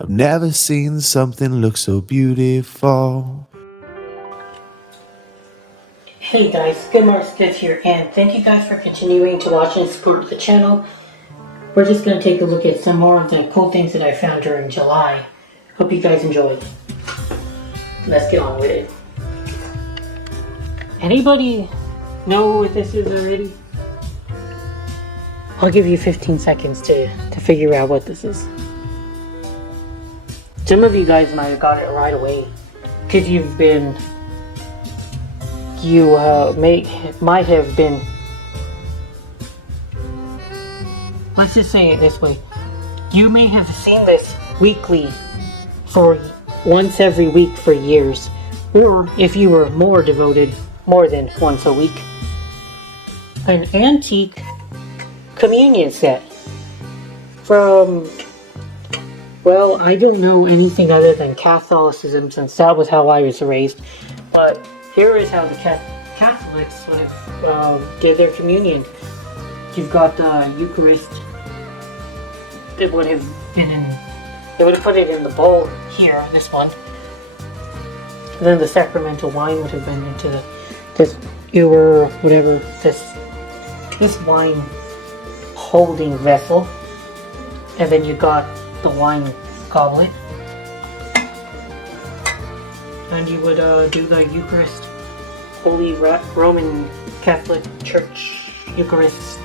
I've never seen something look so beautiful. Hey guys, GoodMarkSketch here, and thank you guys for continuing to watch and support the channel. We're just going to take a look at some more of the cool things that I found during July. Hope you guys enjoyed. Let's get on with it. Anybody know what this is already? I'll give you 15 seconds to figure out what this is. Some of you guys might have got it right away, because you might have been, let's just say it this way, you may have seen this weekly for once every week for years, or if you were more devoted, more than once a week. An antique communion set from, well, I don't know anything other than Catholicism, since that was how I was raised, but here is how the Catholics did their communion. You've got the Eucharist. They would have put it in the bowl here, this one. And then the sacramental wine would have been into this wine holding vessel. And then you got the wine goblet. And you would do the Eucharist, Holy Roman Catholic Church Eucharist.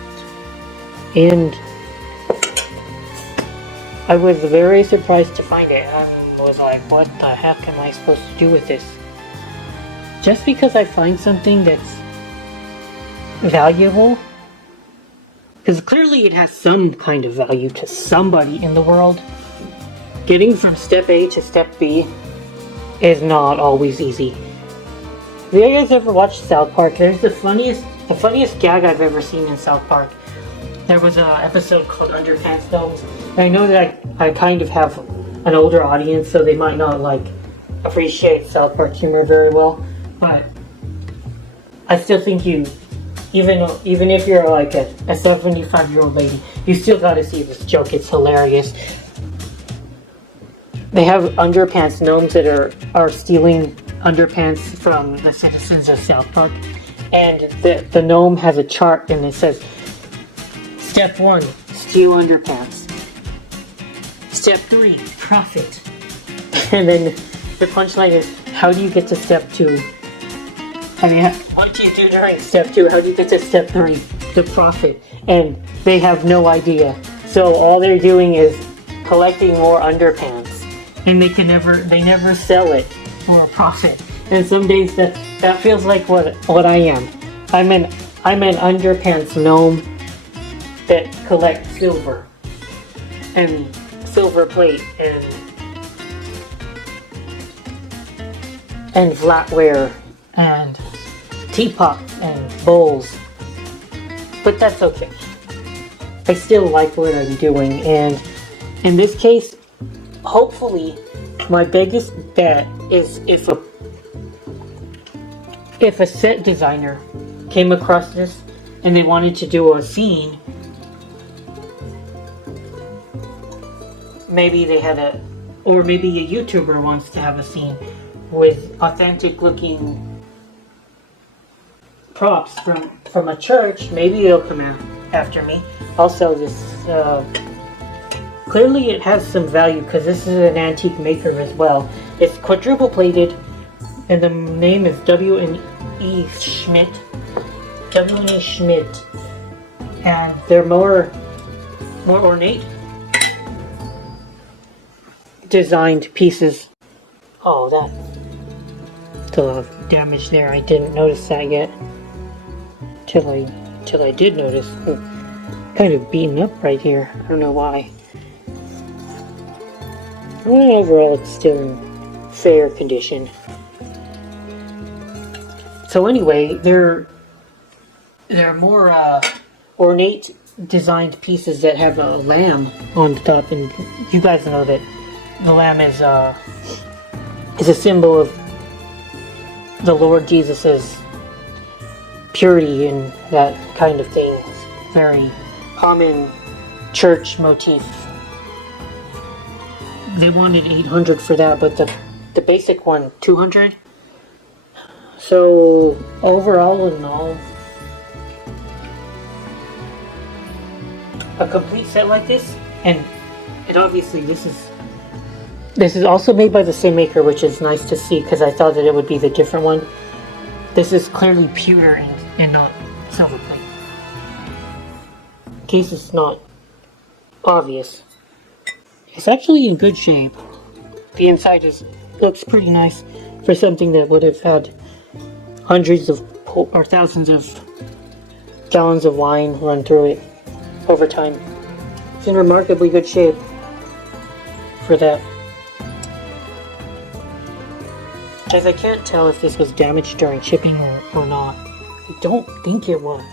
And I was very surprised to find it. I was like, what the heck am I supposed to do with this? Just because I find something that's valuable, because clearly it has some kind of value to somebody in the world, getting from step A to step B is not always easy. Have you guys ever watched South Park? There's the funniest gag I've ever seen in South Park. There was an episode called Underpants Gnomes. And I know that I kind of have an older audience, so they might not appreciate South Park humor very well. But I still think even if you're like a 75-year-old lady, you still gotta see this joke. It's hilarious. They have underpants gnomes that are stealing underpants from the citizens of South Park, and the gnome has a chart and it says, Step 1, steal underpants. Step 3, profit. And then the punchline is, how do you get to step 2? What do you do during step 2? How do you get to step 3? The profit. And they have no idea. So all they're doing is collecting more underpants. And they never sell it for a profit. And some days that feels like what I am. I'm an underpants gnome that collects silver and silver plate and flatware and teapots and bowls. But that's okay. I still like what I'm doing, and in this case, hopefully, my biggest bet is if a set designer came across this and they wanted to do a scene, maybe maybe a YouTuber wants to have a scene with authentic looking props from a church, maybe they'll come out after me. I'll sell this. Clearly it has some value because this is an antique maker as well. It's quadruple plated, and the name is W&E Schmidt. W&E Schmidt. And they're more ornate designed pieces. Oh, that's a lot of damage there. I didn't notice that yet. Till I did notice. Kind of beaten up right here. I don't know why. Well, overall, it's still in fair condition. So anyway, they're more ornate designed pieces that have a lamb on the top, and you guys know that the lamb is a symbol of the Lord Jesus's purity and that kind of thing. It's very common church motif. they wanted 800 for that, but the basic one 200. So overall in all, a complete set like this, and obviously this is also made by the same maker, which is nice to see because I thought that it would be the different one. This is clearly pewter and not silver plate. In case it's not obvious. It's actually in good shape. The inside looks pretty nice for something that would have had hundreds of or thousands of gallons of wine run through it over time. It's in remarkably good shape for that. As I can't tell if this was damaged during shipping or not. I don't think it was.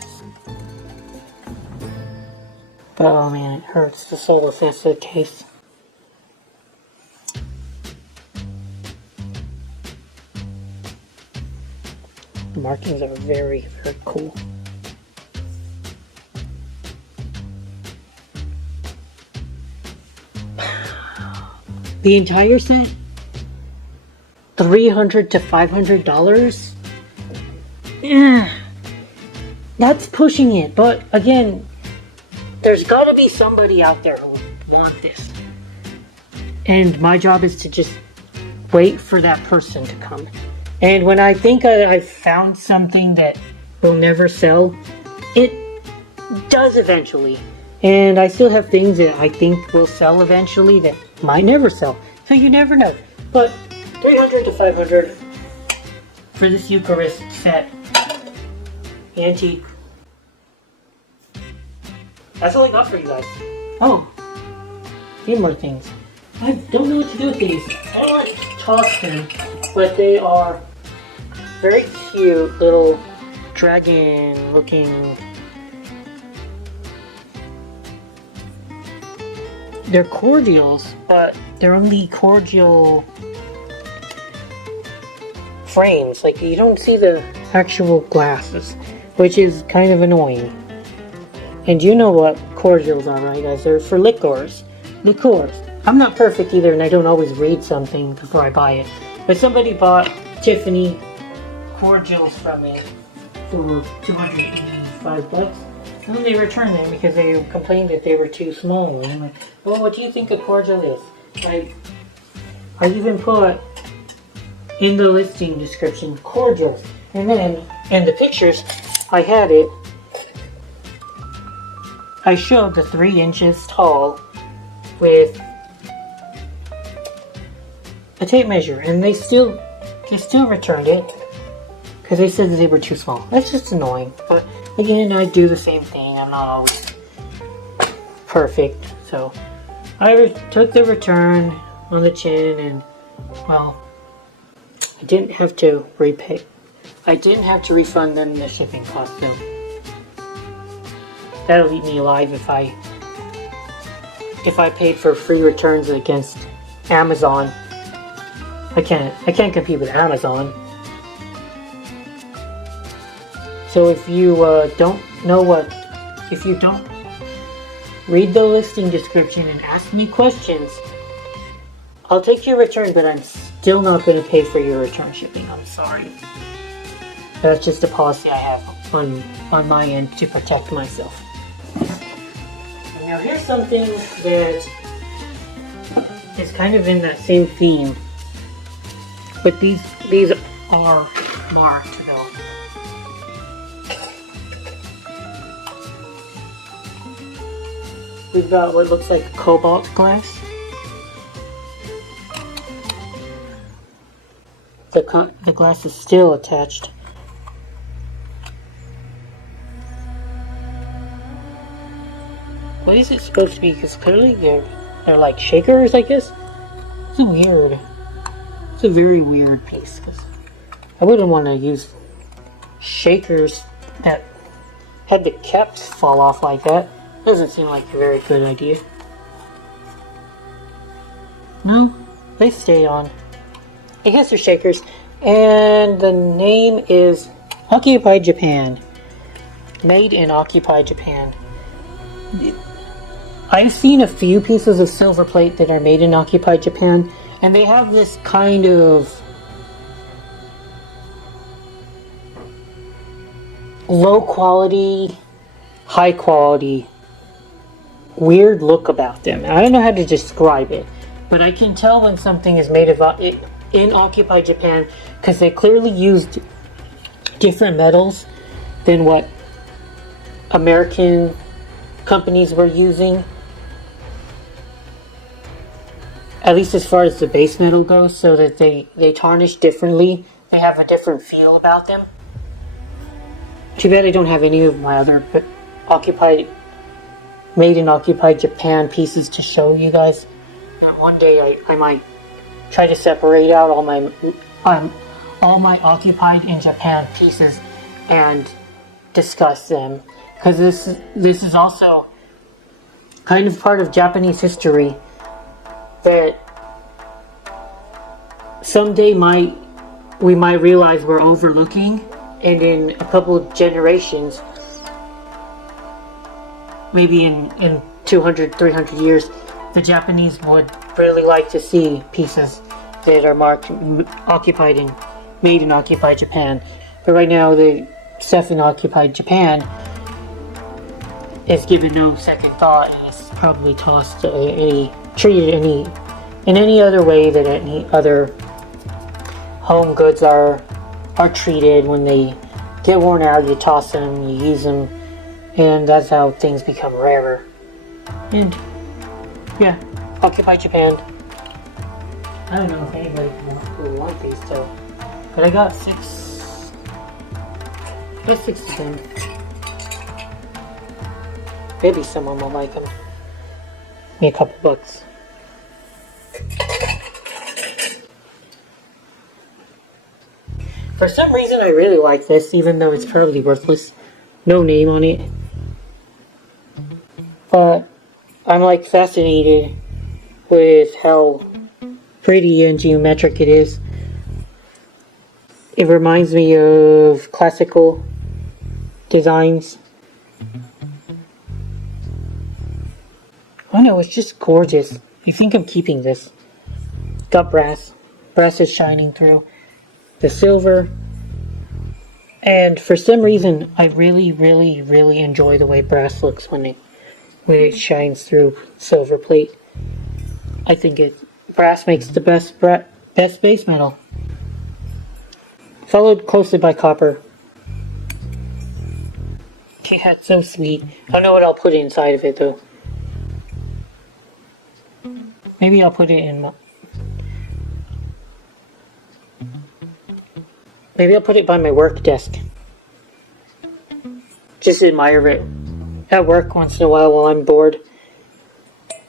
But oh man, it hurts to sell this as a case. The markings are very, very cool. The entire set? $300 to $500? Yeah, that's pushing it, but again, there's gotta be somebody out there who would want this. And my job is to just wait for that person to come. And when I think I've found something that will never sell, it does eventually. And I still have things that I think will sell eventually that might never sell. So you never know. But $300 to $500 for this Eucharist set. Antique. That's all I got for you guys. Oh, a few more things. I don't know what to do with these. I don't like to toss them, but they are very cute little dragon looking. They're cordials, but they're only cordial frames. Like, you don't see the actual glasses, which is kind of annoying. And you know what cordials are, right, guys? They're for liqueurs. I'm not perfect either, and I don't always read something before I buy it. But somebody bought Tiffany cordials from me for $285. And then they returned them because they complained that they were too small. And I'm like, well, what do you think a cordial is? I even put in the listing description cordials. And then in the pictures, I had it. I showed the 3 inches tall with a tape measure, and they still returned it because they said that they were too small. That's just annoying. But again, I do the same thing. I'm not always perfect, so I took the return on the chin, and well, I didn't have to repay. I didn't have to refund them the shipping cost, so that'll eat me alive if I paid for free returns against Amazon. I can't compete with Amazon. So if you don't read the listing description and ask me questions, I'll take your return, but I'm still not going to pay for your return shipping. I'm sorry. That's just a policy I have on my end to protect myself. And now here's something that is kind of in that same theme, but these are marked though. We've got what looks like cobalt glass. The glass is still attached. What is it supposed to be? Because clearly they're like shakers, I guess. It's weird. It's a very weird piece. Cause I wouldn't want to use shakers that had the caps fall off like that. Doesn't seem like a very good idea. No, they stay on. I guess they're shakers. And the name is Occupied Japan. Made in Occupied Japan. I've seen a few pieces of silver plate that are made in occupied Japan, and they have this kind of low quality, high quality, weird look about them. I don't know how to describe it, but I can tell when something is made in occupied Japan because they clearly used different metals than what American companies were using. At least as far as the base metal goes, so that they tarnish differently. They have a different feel about them. Too bad I don't have any of my other made in occupied Japan pieces to show you guys. Now, one day I might try to separate out all my occupied in Japan pieces and discuss them, because this is also kind of part of Japanese history that someday we might realize we're overlooking, and in a couple of generations, maybe in 200, 300 years, the Japanese would really like to see pieces that are made in occupied Japan. But right now, the stuff in occupied Japan is given no second thought. It's probably tossed treated in any other way that any other home goods are treated. When they get worn out, you toss them, you use them, and that's how things become rarer. And yeah, occupied Japan. I don't know if anybody will want these though, but I got six of them. Maybe someone will like them. Me a couple bucks. For some reason, I really like this, even though it's probably worthless. No name on it. But I'm like fascinated with how pretty and geometric it is. It reminds me of classical designs. Oh no, it's just gorgeous. I think I'm keeping this. Got brass. Brass is shining through the silver. And for some reason, I really, really, really enjoy the way brass looks when it shines through silver plate. I think brass makes the best base metal. Followed closely by copper. Yeah, it's so sweet. I don't know what I'll put inside of it though. Maybe I'll put it in maybe I'll put it by my work desk. Just admire it at work once in a while I'm bored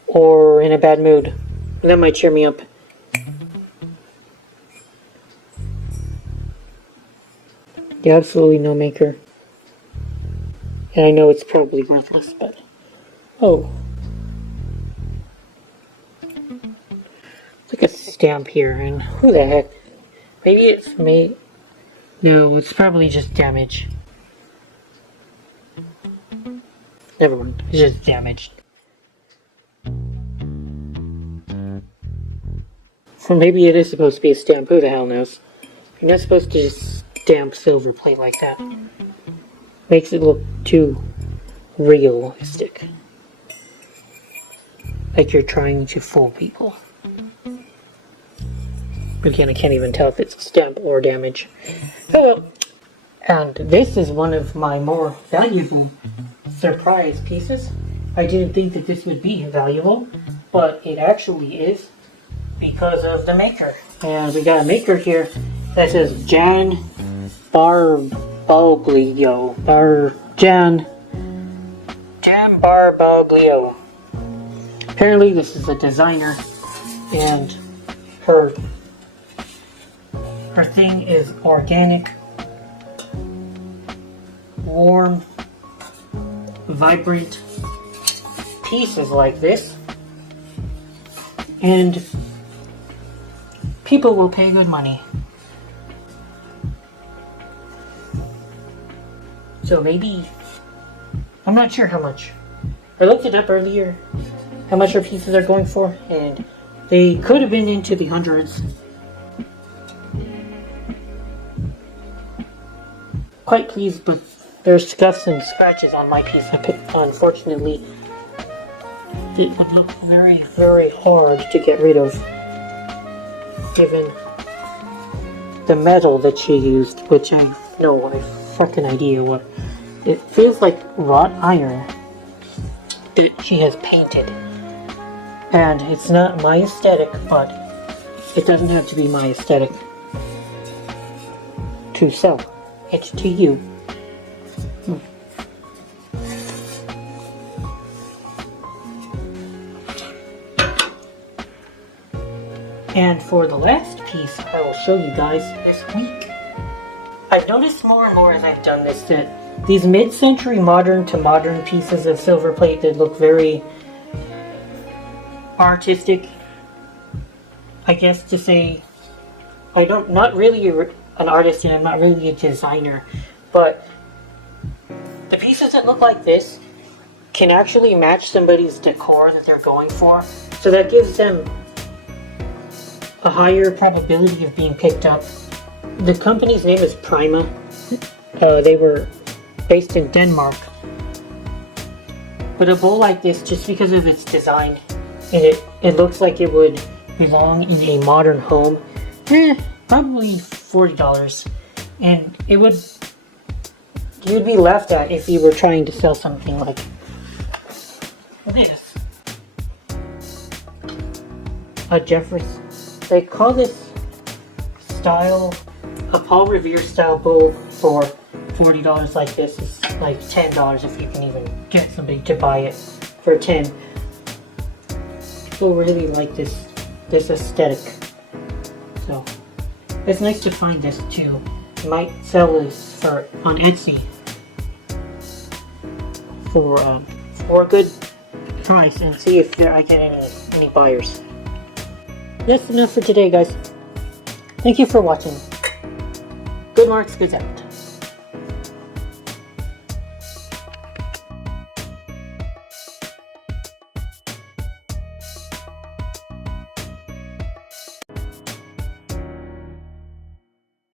or in a bad mood. That might cheer me up. Yeah, absolutely no maker. And I know it's probably worthless, but oh. It's like a stamp here, and who the heck? Maybe it's made. No, it's probably just damage. Never mind, it's just damaged. Well, maybe it is supposed to be a stamp, who the hell knows? You're not supposed to just stamp silver plate like that. Makes it look too realistic. Like you're trying to fool people. Again, I can't even tell if it's a stamp or damage. Oh well. And this is one of my more valuable surprise pieces. I didn't think that this would be valuable, but it actually is because of the maker. And we got a maker here that says Jan Barbaglio. Jan Barbaglio. Apparently this is a designer, and her thing is organic, warm, vibrant pieces like this, and people will pay good money. So maybe, I'm not sure how much. I looked it up earlier. how much our pieces are going for, and they could have been into the hundreds. Quite pleased, but there's scuffs and scratches on my piece. Unfortunately, it would look very, very hard to get rid of, given the metal that she used, which I have no fucking idea what. It feels like wrought iron that she has painted. And it's not my aesthetic, but it doesn't have to be my aesthetic to sell. It's to you. And for the last piece I will show you guys this week. I've noticed more and more as I've done this that these mid-century modern to modern pieces of silver plate that look very artistic, I guess to say, not really an artist and I'm not really a designer, but the pieces that look like this can actually match somebody's decor that they're going for, so that gives them a higher probability of being picked up. The company's name is Prima. They were based in Denmark. But a bowl like this, just because of its design, and it looks like it would belong in a modern home, probably $40. And you'd be laughed at if you were trying to sell something like this. A Jeffries. They call this style a Paul Revere style bowl for $40 like this. It's like $10 if you can even get somebody to buy it for $10. People really like this aesthetic. So it's nice to find this too. You might sell this on Etsy for a good price and see if I get any buyers. That's enough for today, guys. Thank you for watching. Good marks, good out.